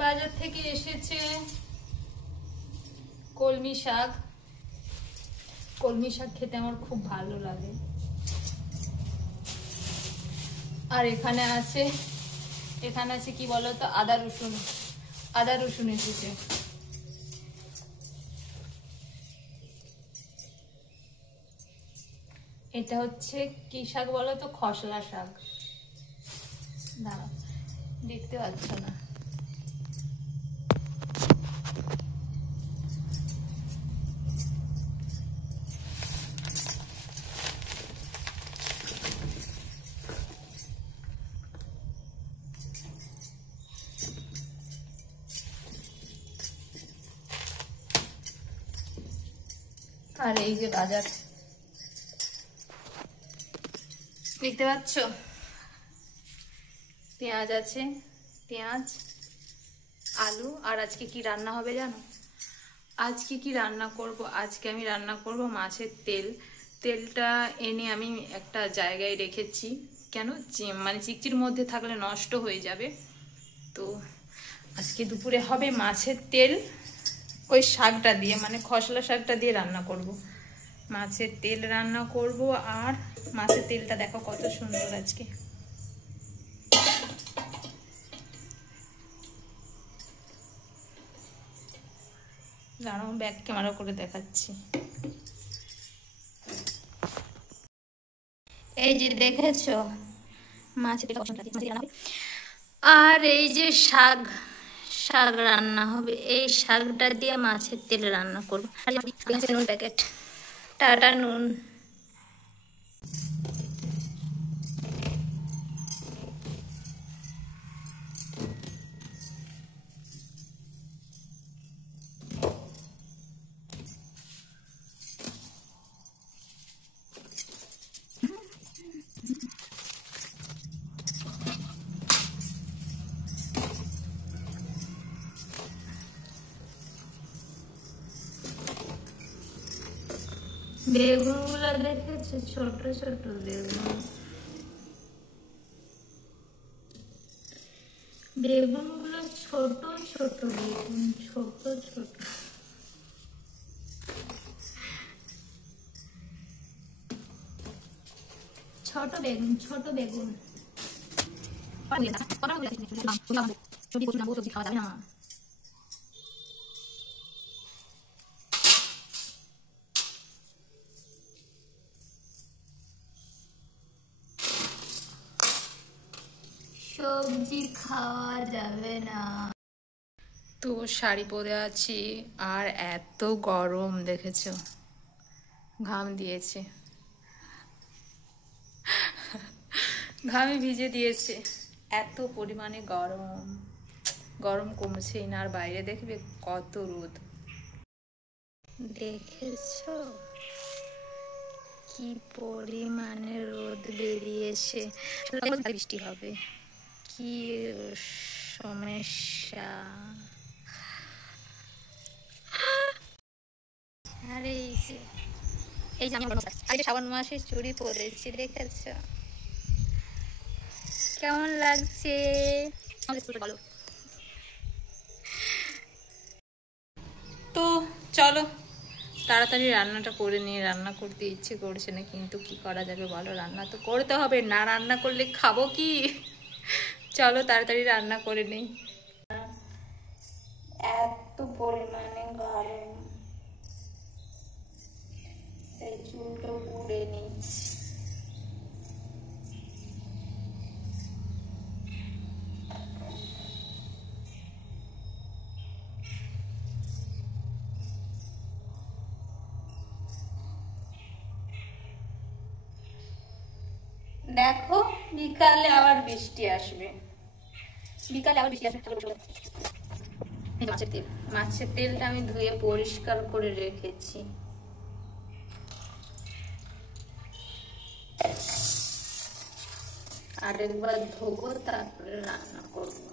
বাজার থেকে এসেছে কলমি শাক। কলমি শাক খেতে আমার খুব ভালো লাগে। আর এখানে আছে কি বলতো, আদা রসুন এসেছে। এটা হচ্ছে কি শাক বলতো, খসলা শাক। না দেখতে পাচ্ছ না। আর এই যে বাজার দেখতে পাচ্ছ, পেঁয়াজ আছে, পেঁয়াজ, আলু। আর আজকে কি রান্না হবে জানো? আজকে কি রান্না করব? আজকে আমি রান্না করব মাছের তেল। তেলটা এনে আমি একটা জায়গায় রেখেছি। কেন? মানে চিকচির মধ্যে থাকলে নষ্ট হয়ে যাবে। তো আজকে দুপুরে হবে মাছের তেল, ওই শাকটা দিয়ে, মানে খসলা শাকটা দিয়ে রান্না করব। মাছের তেল রান্না করব। আর মাছের তেলটা দেখো কত সুন্দর আজকে। দাঁড়াও, ব্যাক ক্যামেরা করে দেখাচ্ছি। এই যে দেখেছো মাছের তেল রান্না হবে। আর এই যে শাক রান্না হবে। এই শাকটা দিয়ে মাছের তেল রান্না করবো। নুন প্যাকেট, টাটা নুন। বেগুনগুলো দেখেছো, ছোট ছোট বেগুনগুলো ছোট ছোট বেগুন, ছোট ছোট। ছোট বেগুন, ছোট বেগুন। খাওয়া যাবে না। সবজি খাওয়া যাবে না। তো শাড়ি পরে আছি, আর এত গরম দেখেছো, ঘাম দিয়েছে, ঘামে ভিজে দিয়েছে। এত পরিমাণে গরম কমছেই না। আর বাইরে দেখবে কত রোদ, দেখেছো কি পরিমাণে রোদ বেরিয়েছে। বৃষ্টি হবে, কি সমস্যা। আরে এই যে আমি শ্রাবণ মাসে চুড়ি পরেছি, দেখেছো কেমন লাগছে? বলো। তো চলো তাড়াতাড়ি রান্নাটা করে নিয়ে, রান্না করতে ইচ্ছে করছে না, কিন্তু কি করা যাবে বলো, রান্না তো করতে হবে। না রান্না করলে খাবো কি? চলো তাড়াতাড়ি রান্না করে নিই। এত পরিমাণে গরম, এই চুলটা পুড়ে নিচ্ছি। দেখো বিকালে আবার বৃষ্টি আসবে, মাছের তেলটা আমি ধুয়ে পরিষ্কার করে রেখেছি। আরেকবার ধোবো, তারপরে রান্না করবো।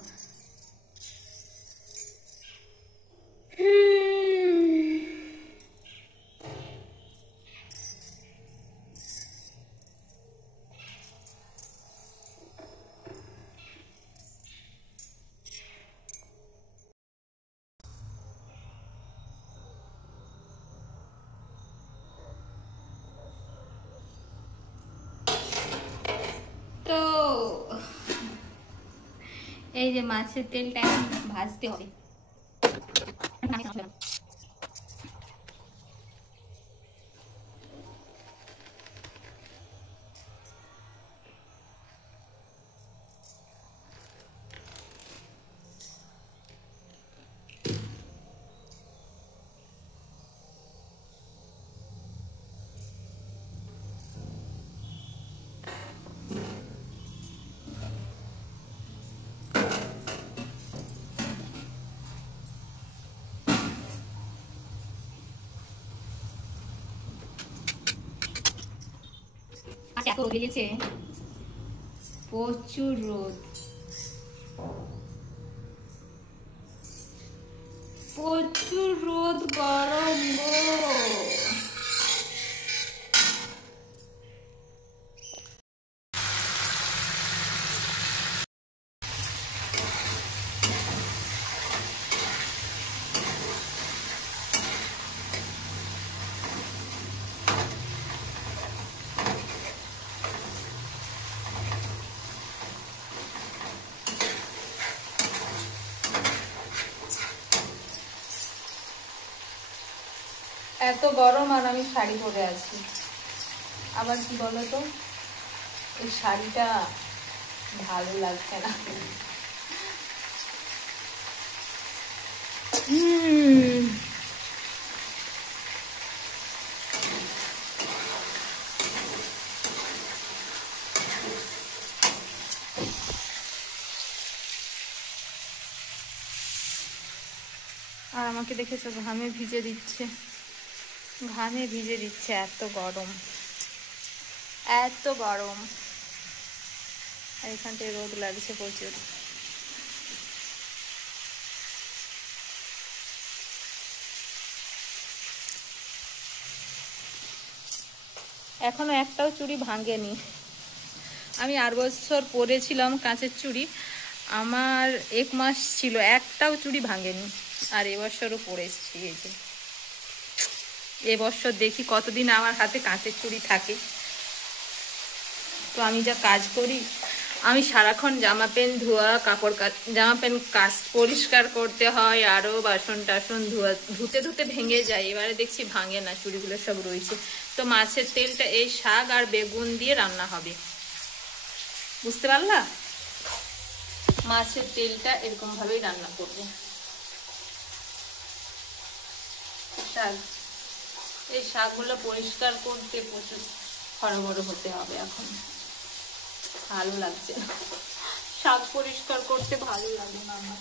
এই যে মাছের তেলটা এখন ভাজতে হবে। এত রোদ লেগেছে, প্রচুর রোদ, প্রচুর রোদ, গরম গো। এত গরম আর আমি শাড়ি পরে আছি। আবার কি বলতো, এই শাড়িটা ভালো লাগছে না। আর আমাকে দেখেছো ঘামে ভিজে দিচ্ছে, ঘামে ভিজে দিচ্ছে, এত গরম, এত গরম। আর এখানটায় রোদ লাগছে প্রচুর। এখনো একটাও চুড়ি ভাঙেনি। আমি আর বছর পরেছিলাম কাঁচের চুড়ি, আমার 1 মাস ছিল, একটাও চুড়ি ভাঙেনি। আর এবছরও পরেছি। এই যে এবছর দেখি কতদিন আমার হাতে কাঁচের চুড়ি থাকে। তো আমি যা কাজ করি, আমি সারাক্ষণ জামা প্যান্ট ধোয়া, কাপড় জামা প্যান্ট পরিষ্কার করতে হয়, আরও বাসন টাসন ধুতে ধুতে ভেঙে যায়। এবারে দেখছি ভাঙে না, চুড়িগুলো সব রয়েছে। তো মাছের তেলটা এই শাক আর বেগুন দিয়ে রান্না হবে, বুঝতে পারলা? মাছের তেলটা এরকম ভাবেই রান্না করবো। শাক, এই শাকগুলো পরিষ্কার করতে প্রচুর হড়বড় হতে হবে। এখন ভালো লাগছে না, শাক পরিষ্কার করতে ভালো লাগে না আমার।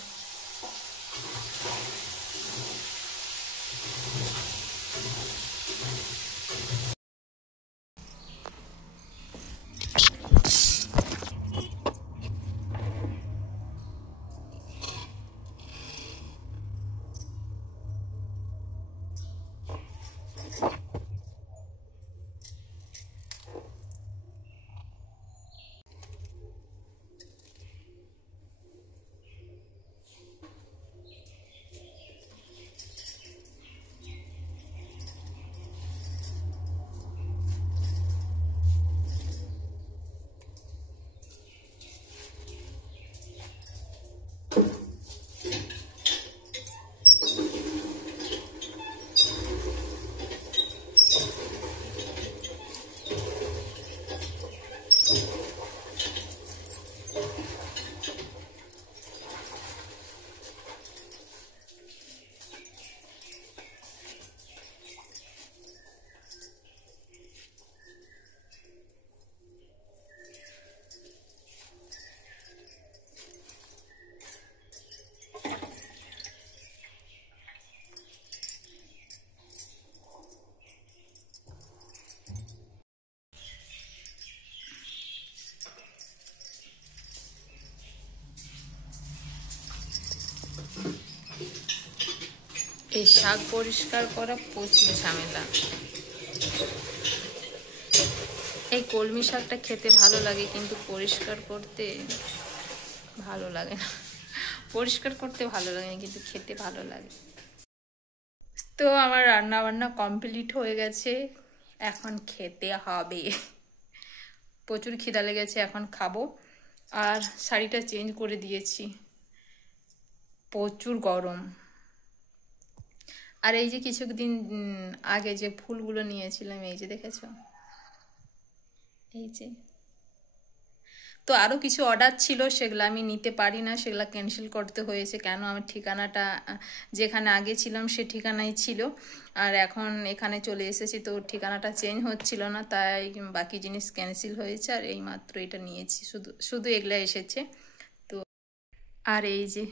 এই শাক পরিষ্কার করা প্রচুর ঝামেলা। এই কলমি শাকটা খেতে ভালো লাগে, কিন্তু পরিষ্কার করতে ভালো লাগে না। পরিষ্কার করতে ভালো লাগে না, কিন্তু খেতে ভালো লাগে। তো আমার রান্না বান্না কমপ্লিট হয়ে গেছে, এখন খেতে হবে। প্রচুর খিদা লেগেছে, এখন খাবো। আর শাড়িটা চেঞ্জ করে দিয়েছি, প্রচুর গরম। আর এই যে কিছুদিন আগে যে ফুলগুলো নিয়েছিলাম, এই যে দেখেছো, এই যে। তো আরও কিছু অর্ডার ছিল, সেগুলো আমি নিতে পারি না, সেগুলো ক্যান্সেল করতে হয়েছে। কেন, আমার ঠিকানাটা যেখানে আগে ছিলাম সে ঠিকানাই ছিল, আর এখন এখানে চলে এসেছি, তো ঠিকানাটা চেঞ্জ হচ্ছিল না, তাই বাকি জিনিস ক্যান্সেল হয়েছে। আর এই মাত্র এটা নিয়েছি, শুধু শুধু এগুলো এসেছে। তো আর এই যে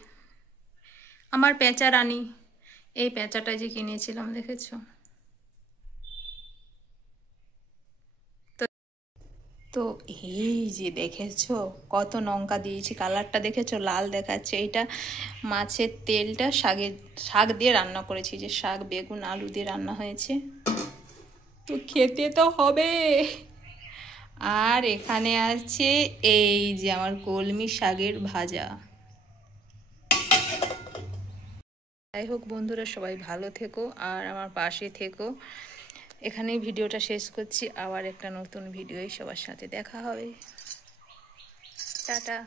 আমার পেঁচা রানী, এই পেঁচাটা যে কিনেছিলাম দেখেছো। তো এই যে দেখেছো কত লঙ্কা দিয়েছি, কালারটা দেখেছো, লাল দেখাচ্ছে। এটা মাছের তেলটা শাক দিয়ে রান্না করেছি, যে শাক বেগুন আলু দিয়ে রান্না হয়েছে, তো খেতে তো হবে। আর এখানে আছে এই যে আমার কলমি শাকের ভাজা। যাই হোক বন্ধুরা, সবাই ভালো থেকো আর আমার পাশে থেকো। এখানেই ভিডিওটা শেষ করছি, আবার একটা নতুন ভিডিওয় সবার সাথে দেখা হবে। টাটা।